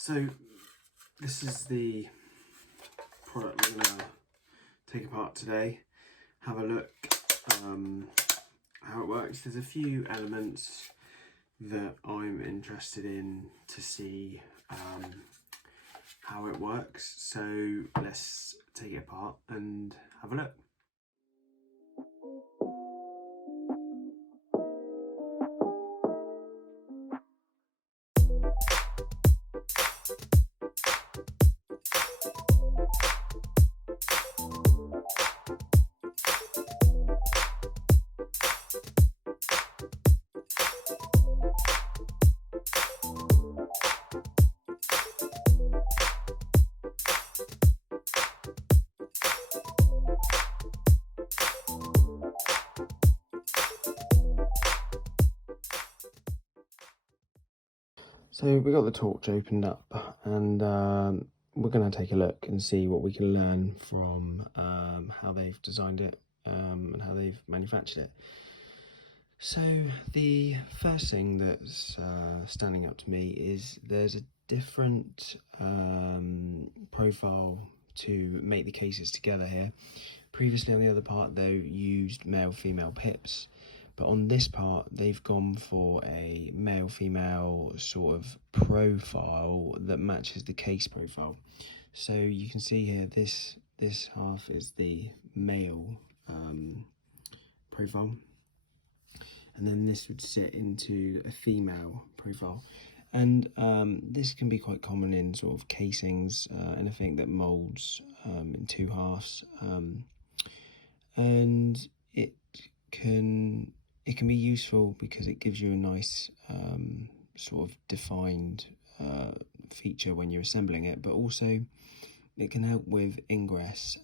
So this is the product we're going to take apart today, have a look how it works. There's a few elements that I'm interested in to see how it works, so let's take it apart and have a look. So we got the torch opened up, and we're going to take a look and see what we can learn from how they've designed it and how they've manufactured it. So the first thing that's standing up to me is there's a different profile to make the cases together here. Previously on the other part they used male-female pips, but on this part they've gone for a male-female sort of profile that matches the case profile. So you can see here this half is the male profile, and then this would sit into a female profile. And this can be quite common in sort of casings, anything that moulds in two halves, and it can be useful because it gives you a nice sort of defined feature when you're assembling it, but also it can help with ingress,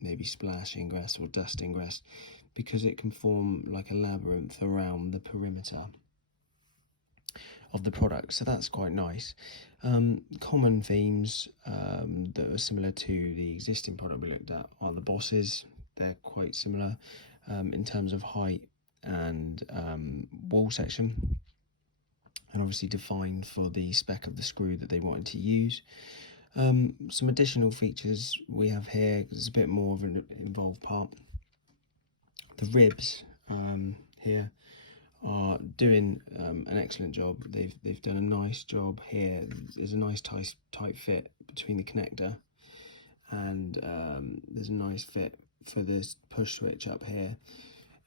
maybe splash ingress or dust ingress, because it can form like a labyrinth around the perimeter of the product, so that's quite nice. Common themes that are similar to the existing product we looked at are the bosses. They're quite similar in terms of height and wall section, and obviously defined for the spec of the screw that they wanted to use. Some additional features we have here, because it's a bit more of an involved part. The ribs here are doing an excellent job. They've done a nice job here. There's a nice tight fit between the connector, and there's a nice fit for this push switch up here.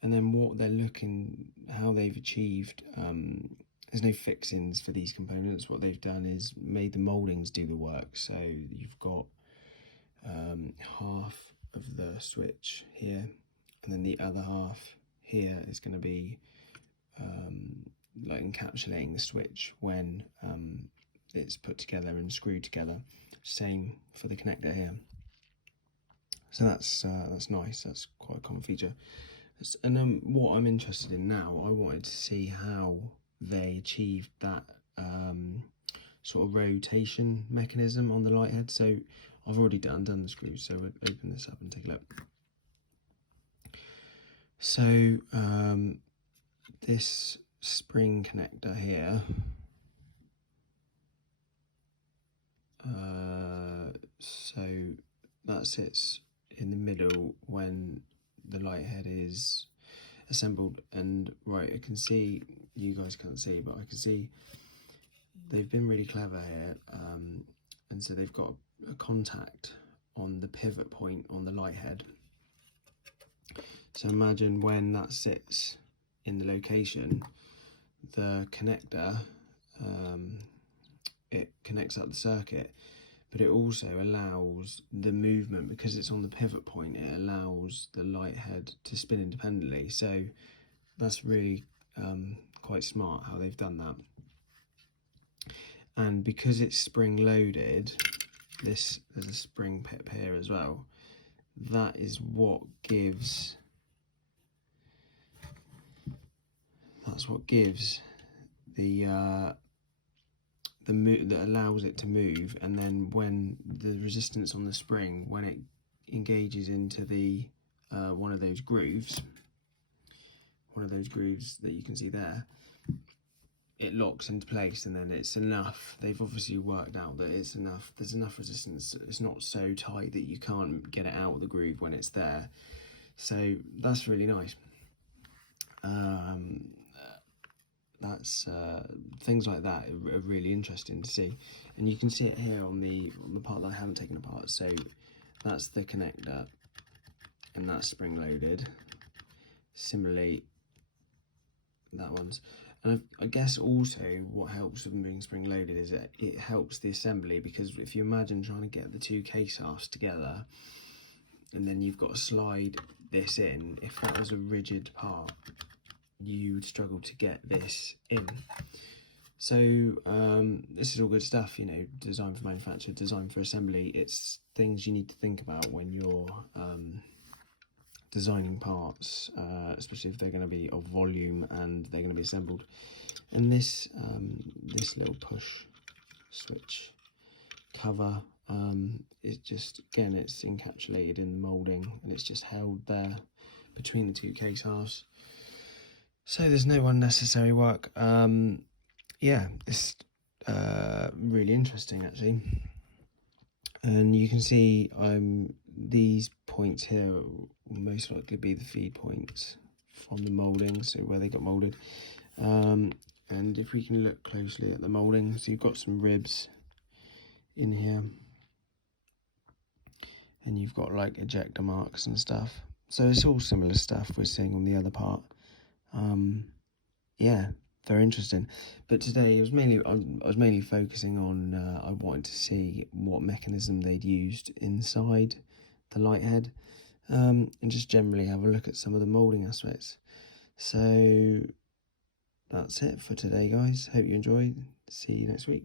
And then what they're looking, how they've achieved, there's no fixings for these components. What they've done is made the mouldings do the work. So you've got half of the switch here, and then the other half here is going to be like encapsulating the switch when it's put together and screwed together. Same for the connector here. So that's nice. That's quite a common feature. And what I'm interested in now, I wanted to see how they achieved that sort of rotation mechanism on the light head. So I've already done the screws, so we'll open this up and take a look. So this spring connector here, so that sits in the middle when the light head is assembled. And right, I can see, you guys can't see, but I can see they've been really clever here, and so they've got a contact on the pivot point on the light head. So imagine when that sits in the location, the connector, it connects up the circuit, but it also allows the movement, because it's on the pivot point, it allows the light head to spin independently. So that's really quite smart how they've done that. And because it's spring loaded, there's a spring pip here as well. That is what gives, the that allows it to move. And then when the resistance on the spring, when it engages into the one of those grooves that you can see there, it locks into place, and then it's enough. They've obviously worked out that it's enough. There's enough resistance. It's not so tight that you can't get it out of the groove when it's there. So that's really nice. That's things like that are really interesting to see, and you can see it here on the part that I haven't taken apart. So that's the connector, and that's spring loaded. Similarly, that one's, and I guess also what helps with them being spring loaded is that it helps the assembly, because if you imagine trying to get the two case halves together and then you've got to slide this in, if that was a rigid part, you would struggle to get this in. So this is all good stuff, you know, design for manufacture, design for assembly. It's things you need to think about when you're designing parts, especially if they're going to be of volume and they're going to be assembled. And this this little push switch cover, is just, again, it's encapsulated in the moulding, and it's just held there between the two case halves, so there's no unnecessary work. Yeah, it's really interesting actually. And you can see these points here will most likely be the feed points from the moulding, so where they got moulded. And if we can look closely at the moulding, so you've got some ribs in here, and you've got like ejector marks and stuff. So it's all similar stuff we're seeing on the other part. Yeah, very interesting. But today I was mainly focusing on I wanted to see what mechanism they'd used inside the light head, and just generally have a look at some of the moulding aspects. So that's it for today, guys. Hope you enjoyed. See you next week.